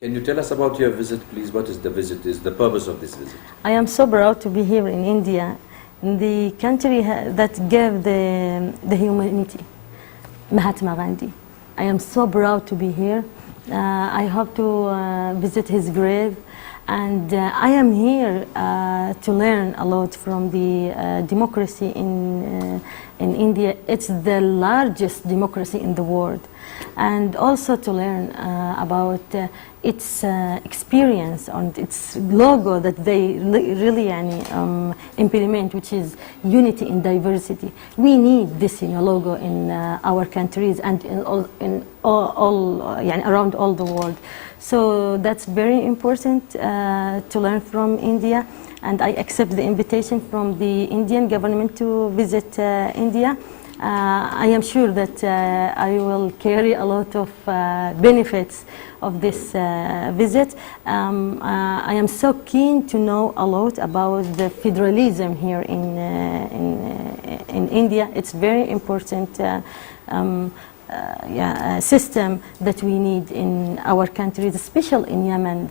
Can you tell us about your visit, please? What is the visit? Is the purpose of this visit? I am so proud to be here in India, in the country that gave the humanity, Mahatma Gandhi. I am so proud to be here. I hope to visit his grave, and I am here to learn a lot from the democracy in India. It's the largest democracy in the world, and also to learn about its experience on its logo that they really implement, which is unity in diversity. We need this logo in our countries and in all around all the world. So that's very important to learn from India, and I accept the invitation from the Indian government to visit India. I am sure that I will carry a lot of benefits of this visit. I am so keen to know a lot about the federalism here in India. It's very important system that we need in our countries, especially in Yemen,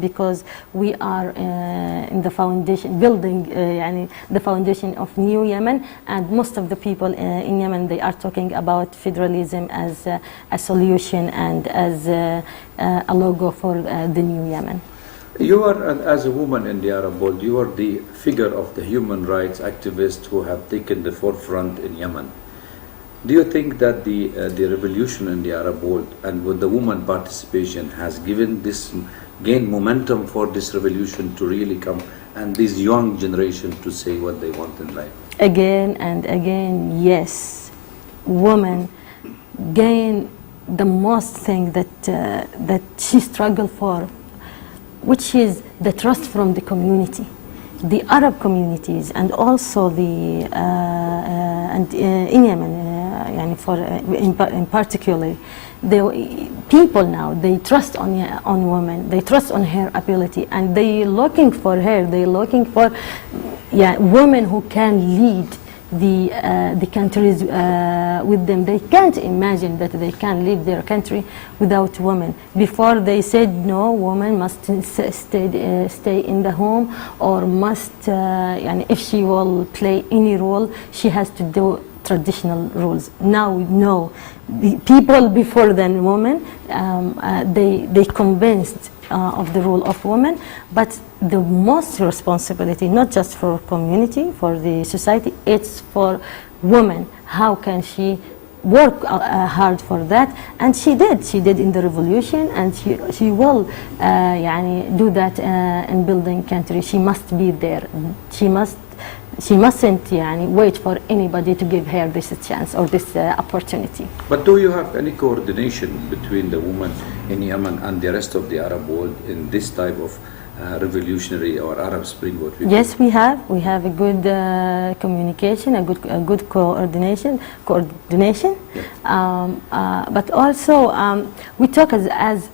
because we are in the foundation, building the foundation of new Yemen, and most of the people in Yemen, they are talking about federalism as a solution and as a logo for the new Yemen. You are, as a woman in the Arab world, you are the figure of the human rights activists who have taken the forefront in Yemen. Do you think that the revolution in the Arab world and with the woman participation has gained momentum for this revolution to really come and this young generation to say what they want in life? Again and again, yes. Women gain the most thing that she struggled for, which is the trust from the community. The Arab communities and also the in Yemen, in particular, the people now, they trust on women, they trust on her ability, and they looking for her. They looking for women who can lead the countries with them. They can't imagine that they can lead their country without women. Before they said no, woman must stay in the home, or must if she will play any role, she has to do traditional roles. Now we know the people before than women, they convinced of the role of women, but the most responsibility, not just for community, for the society, it's for women. How can she work hard for that? And she did in the revolution, and she will do that in building country. She must be there. She mustn't wait for anybody to give her this chance or this opportunity. But do you have any coordination between the women in Yemen and the rest of the Arab world in this type of revolutionary or Arab Spring? Yes, we have. We have a good communication, a good coordination. Yeah. But also we talk as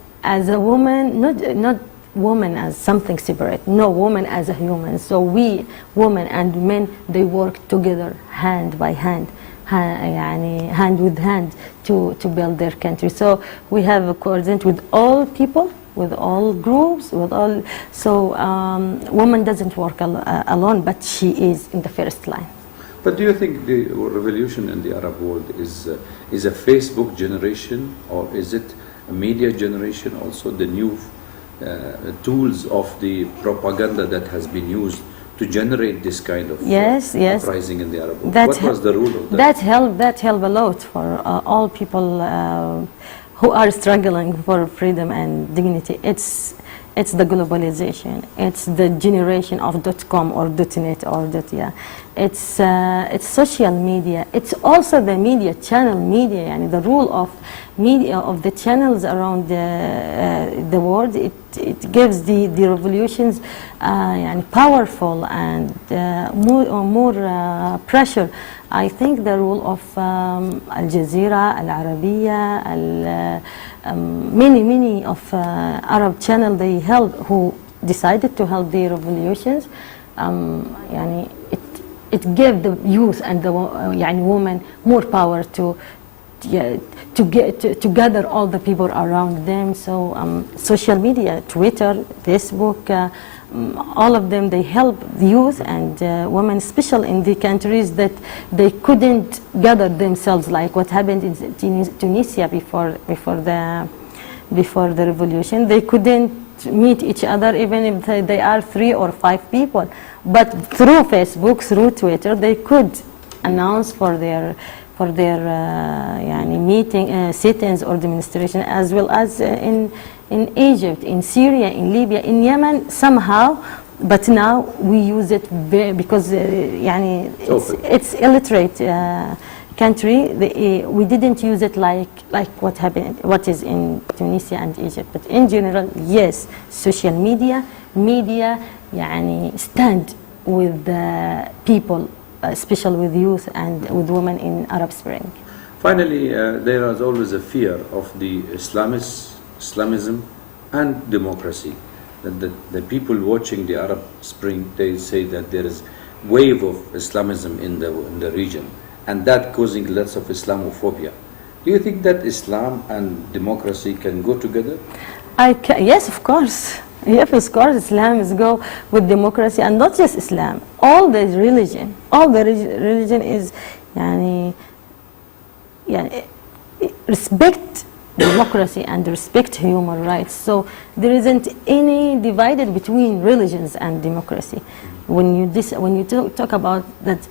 a woman, not woman as something separate. No, woman as a human. So we, women and men, they work together, hand by hand, hand with hand, to build their country. So we have a coordinate with all people, with all groups, with all. So woman doesn't work alone, but she is in the first line. But do you think the revolution in the Arab world is a Facebook generation, or is it a media generation? Also, the new tools of the propaganda that has been used to generate this kind of uprising in the Arab world. What was the rule of that? That helped a lot for all people who are struggling for freedom and dignity. It's the globalization. It's the generation of .com or .net or It's social media. It's also the media, channel media, and the rule of media, of the channels around the world. It gives the revolutions powerful and more pressure. I think the role of Al Jazeera, Al Arabiya, many of Arab channel, they who decided to help the revolutions. It gave the youth and the women more power to yeah, to gather all the people around them. So social media, Twitter, Facebook, all of them, they help the youth and women, especially in the countries that they couldn't gather themselves, like what happened in Tunisia before the revolution. They couldn't meet each other even if they are 3 or 5 people. But through Facebook, through Twitter, they could announce for their meeting, sit-ins or demonstration, as well as in Egypt, in Syria, in Libya, in Yemen somehow. But now we use it because it's illiterate country. We didn't use it like what is in Tunisia and Egypt. But in general, yes, social media stand with the people, especially with youth and with women in Arab Spring. Finally, there is always a fear of the Islamism and democracy. The people watching the Arab Spring, they say that there is wave of Islamism in the region, and that causing lots of Islamophobia. Do you think that Islam and democracy can go together? Yes, of course. Yes, of course, Islam is go with democracy, and not just Islam. All the religion is, respect democracy and respect human rights. So there isn't any divided between religions and democracy. When you talk about that,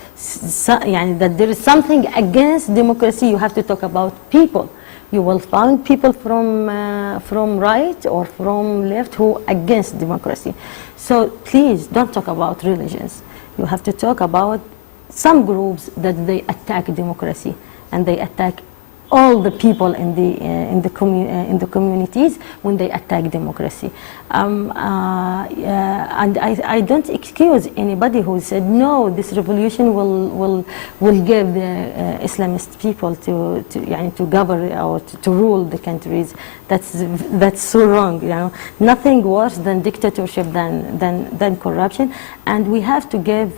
that there is something against democracy, you have to talk about people. You will find people from right or from left who against democracy. So please don't talk about religions. You have to talk about some groups that they attack democracy and they attack all the people in the communities when they attack democracy. And I don't excuse anybody who said no, this revolution will give the Islamist people to govern or to rule the countries. That's so wrong. Nothing worse than dictatorship than corruption. And we have to give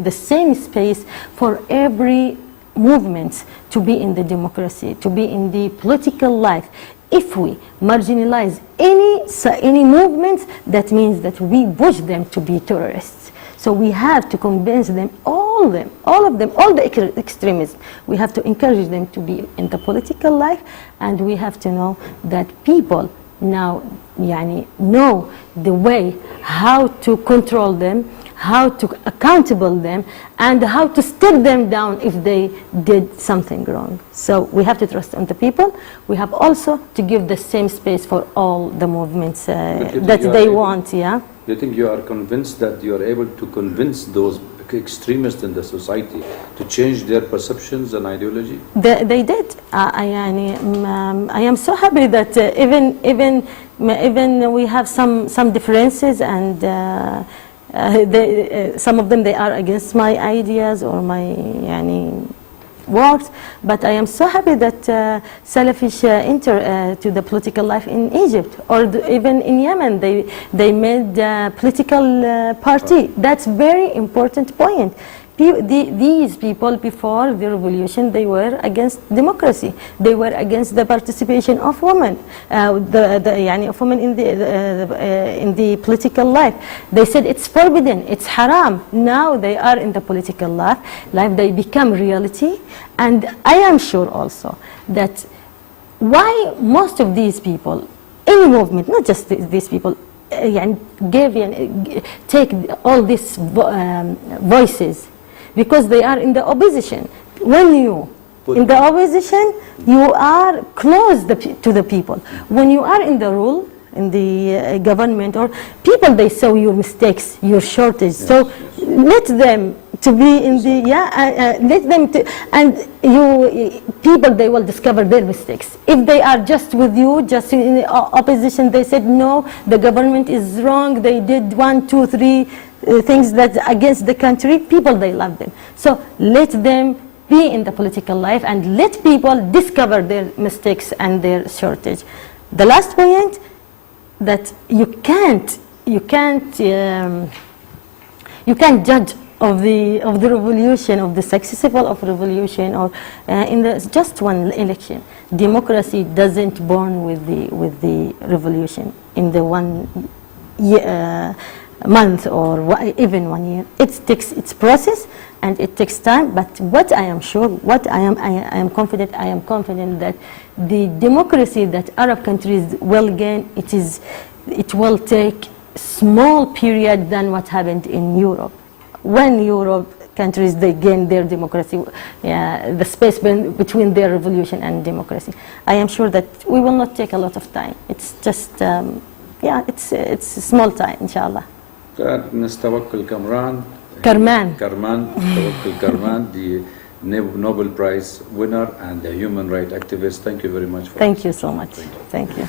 the same space for every movement to be in the democracy, to be in the political life. If we marginalize any movement, that means that we push them to be terrorists. So we have to convince them, all the extremists. We have to encourage them to be in the political life, and we have to know that people now know the way how to control them, how to accountable them, and how to step them down if they did something wrong. So we have to trust on the people. We have also to give the same space for all the movements that they want. Yeah. Do you think you are convinced that you are able to convince those extremists in the society to change their perceptions and ideology? They did. I am so happy that even we have some differences, and some of them, they are against my ideas or my works, but I am so happy that Salafish enter to the political life in Egypt, or even in Yemen. They made a political party. That's very important point. These people before the revolution, they were against democracy. They were against the participation of women, of women in the political life. They said it's forbidden, it's haram. Now they are in the political life. They become reality, and I am sure also that why most of these people, any movement, not just these people, take all these voices. Because they are in the opposition. When you in the opposition, you are close to the people. When you are in the rule, in the government or people, they saw your mistakes, your shortage. Yes, so yes. Let them to be in the let them to, and people, they will discover their mistakes. If they are just with you, just in the opposition, they said no, the government is wrong, they did 1, 2, 3 things that against the country, people, they love them. So let them be in the political life and let people discover their mistakes and their shortage. The last point, that you can't judge of the revolution, of the successful of revolution, or in the just one election. Democracy doesn't born with the revolution in the one year, month or even 1 year. It takes its process and it takes time. But what I am sure, what I am confident that the democracy that Arab countries will gain, it will take small period than what happened in Europe. When Europe countries they gain their democracy, the space between their revolution and democracy, I am sure that we will not take a lot of time. It's just it's a small time, inshallah. Ms. Tawakol Karman. Tawakol Karman, the Nobel Prize winner and a human rights activist. Thank you very much. Thank you so much. Thank you.